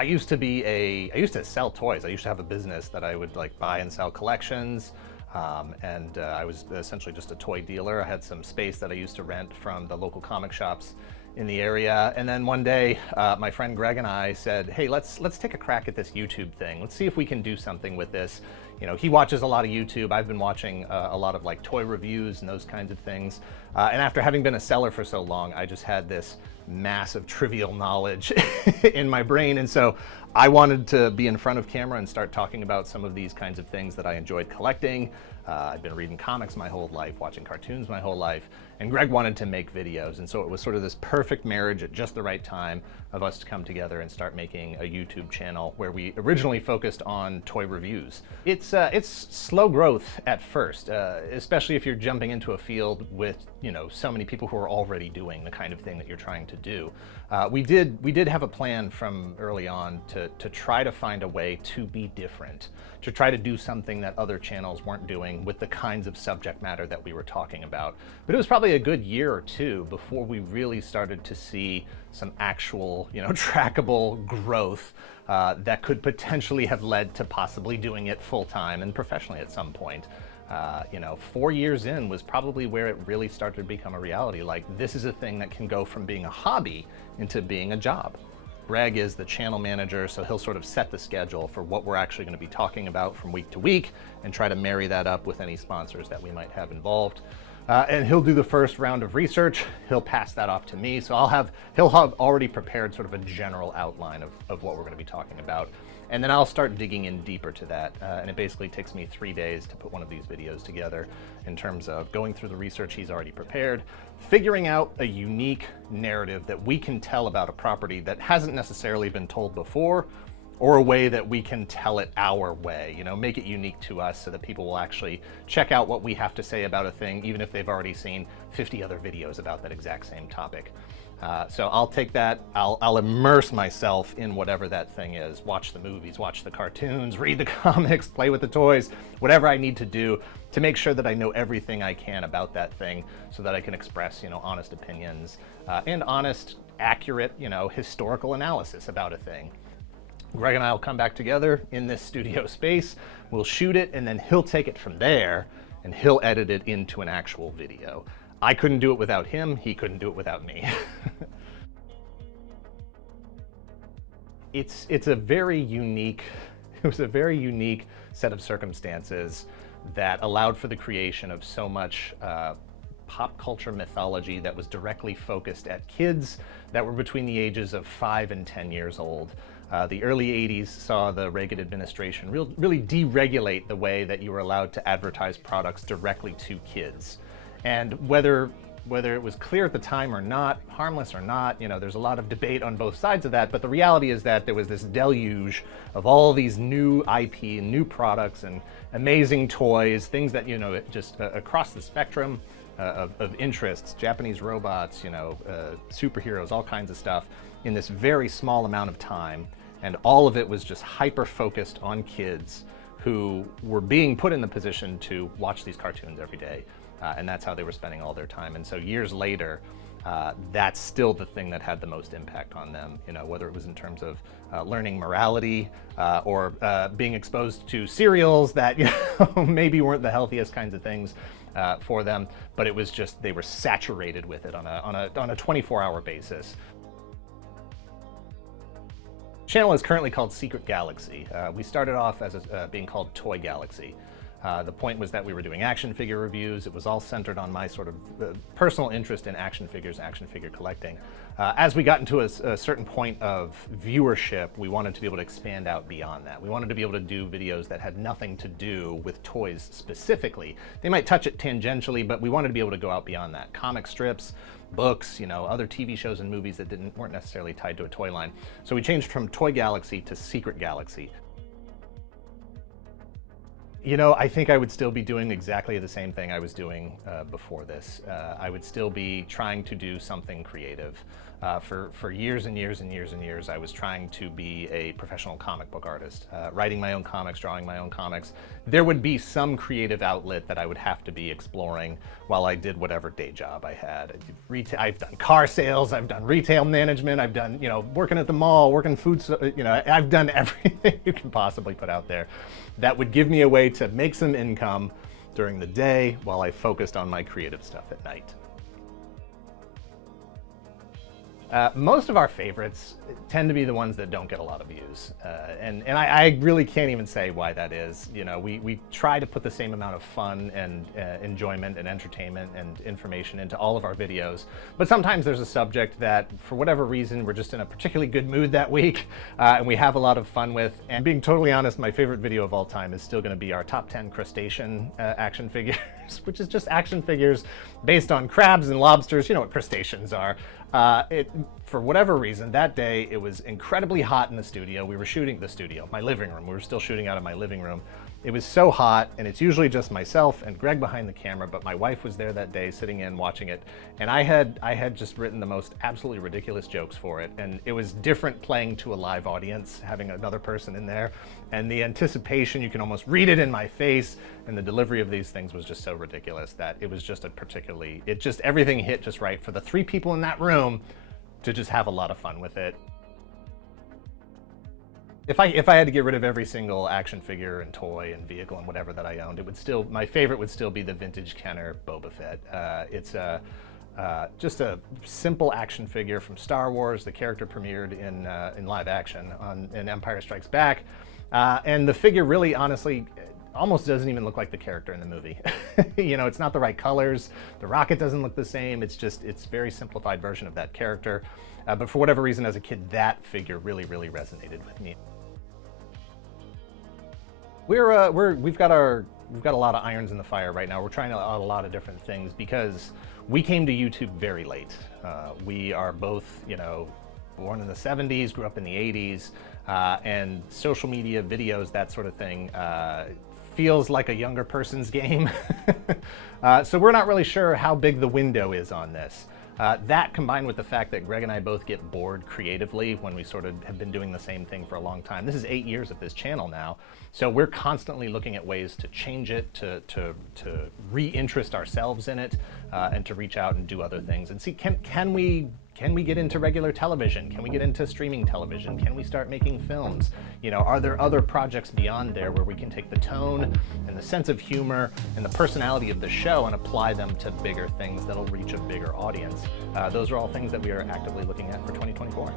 I used to sell toys. I used to have a business that I would like buy and sell collections. I was essentially just a toy dealer. I had some space that I used to rent from the local comic shops in the area. And then one day, my friend Greg and I said, hey, let's take a crack at this YouTube thing. Let's see if we can do something with this. You know, he watches a lot of YouTube. I've been watching a lot of like toy reviews and those kinds of things. And after having been a seller for so long, I just had this massive trivial knowledge in my brain. And so I wanted to be in front of camera and start talking about some of these kinds of things that I enjoyed collecting. I've been reading comics my whole life, watching cartoons my whole life, and Greg wanted to make videos. And so it was sort of this perfect marriage at just the right time of us to come together and start making a YouTube channel where we originally focused on toy reviews. It's slow growth at first, especially if you're jumping into a field with, you know, so many people who are already doing the kind of thing that you're trying to do. We did have a plan from early on to try to find a way to be different, to try to do something that other channels weren't doing with the kinds of subject matter that we were talking about. But it was probably a good year or two before we really started to see some actual, you know, trackable growth that could potentially have led to possibly doing it full time and professionally at some point. You know, 4 years in was probably where it really started to become a reality. Like, this is a thing that can go from being a hobby into being a job. Greg is the channel manager, so he'll sort of set the schedule for what we're actually going to be talking about from week to week and try to marry that up with any sponsors that we might have involved. And he'll do the first round of research. He'll pass that off to me. So he'll have already prepared sort of a general outline of what we're going to be talking about. And then I'll start digging in deeper to that. And it basically takes me 3 days to put one of these videos together in terms of going through the research he's already prepared, figuring out a unique narrative that we can tell about a property that hasn't necessarily been told before, or a way that we can tell it our way, you know, make it unique to us so that people will actually check out what we have to say about a thing, even if they've already seen 50 other videos about that exact same topic. So I'll take that, I'll immerse myself in whatever that thing is, watch the movies, watch the cartoons, read the comics, play with the toys, whatever I need to do to make sure that I know everything I can about that thing so that I can express, you know, honest opinions and honest, accurate, you know, historical analysis about a thing. Greg and I will come back together in this studio space, we'll shoot it, and then he'll take it from there and he'll edit it into an actual video. I couldn't do it without him, he couldn't do it without me. It was a very unique set of circumstances that allowed for the creation of so much pop culture mythology that was directly focused at kids that were between the ages of 5 and 10 years old. The early 80s saw the Reagan administration really deregulate the way that you were allowed to advertise products directly to kids. And whether it was clear at the time or not, harmless or not, you know, there's a lot of debate on both sides of that, but the reality is that there was this deluge of all these new IP and new products and amazing toys, things that, you know, just across the spectrum of interests, Japanese robots, you know, superheroes, all kinds of stuff in this very small amount of time. And all of it was just hyper-focused on kids who were being put in the position to watch these cartoons every day. And that's how they were spending all their time. And so years later, that's still the thing that had the most impact on them, you know, whether it was in terms of learning morality or being exposed to cereals that, you know, maybe weren't the healthiest kinds of things for them, but it was just, they were saturated with it on a 24-hour basis. The channel is currently called Secret Galaxy. We started off as being called Toy Galaxy. The point was that we were doing action figure reviews. It was all centered on my sort of personal interest in action figures, action figure collecting. As we got into a certain point of viewership, we wanted to be able to expand out beyond that. We wanted to be able to do videos that had nothing to do with toys specifically. They might touch it tangentially, but we wanted to be able to go out beyond that. Comic strips, books, you know, other TV shows and movies that weren't necessarily tied to a toy line. So we changed from Toy Galaxy to Secret Galaxy. You know, I think I would still be doing exactly the same thing I was doing before this. I would still be trying to do something creative. For years and years and years and years, I was trying to be a professional comic book artist, writing my own comics, drawing my own comics. There would be some creative outlet that I would have to be exploring while I did whatever day job I had. I've done car sales, I've done retail management, I've done, working at the mall, working food, I've done everything you can possibly put out there that would give me a way to make some income during the day while I focused on my creative stuff at night. Most of our favorites tend to be the ones that don't get a lot of views. And I really can't even say why that is. We try to put the same amount of fun and enjoyment and entertainment and information into all of our videos. But sometimes there's a subject that, for whatever reason, we're just in a particularly good mood that week and we have a lot of fun with. And being totally honest, my favorite video of all time is still going to be our top 10 crustacean action figures, which is just action figures based on crabs and lobsters. You know what crustaceans are. For whatever reason, that day it was incredibly hot in the studio. We were shooting my living room. We were still shooting out of my living room. It was so hot, and it's usually just myself and Greg behind the camera, but my wife was there that day sitting in watching it, and I had just written the most absolutely ridiculous jokes for it, and it was different playing to a live audience, having another person in there, and the anticipation, you can almost read it in my face, and the delivery of these things was just so ridiculous that it was just everything hit just right for the 3 people in that room to just have a lot of fun with it. If I had to get rid of every single action figure and toy and vehicle and whatever that I owned, my favorite would still be the vintage Kenner Boba Fett. It's just a simple action figure from Star Wars. The character premiered in live action in Empire Strikes Back, and the figure really, honestly, almost doesn't even look like the character in the movie. It's not the right colors. The rocket doesn't look the same. It's a very simplified version of that character. But for whatever reason, as a kid, that figure really, really resonated with me. We've got a lot of irons in the fire right now. We're trying out a lot of different things because we came to YouTube very late. We are both, born in the 70s, grew up in the 80s, and social media, videos, that sort of thing, feels like a younger person's game. So we're not really sure how big the window is on this. That combined with the fact that Greg and I both get bored creatively when we sort of have been doing the same thing for a long time. This is 8 years of this channel now. So we're constantly looking at ways to change it, to re-interest ourselves in it, and to reach out and do other things and see, can we get into regular television? Can we get into streaming television? Can we start making films? Are there other projects beyond there where we can take the tone and the sense of humor and the personality of the show and apply them to bigger things that'll reach a bigger audience? Those are all things that we are actively looking at for 2024.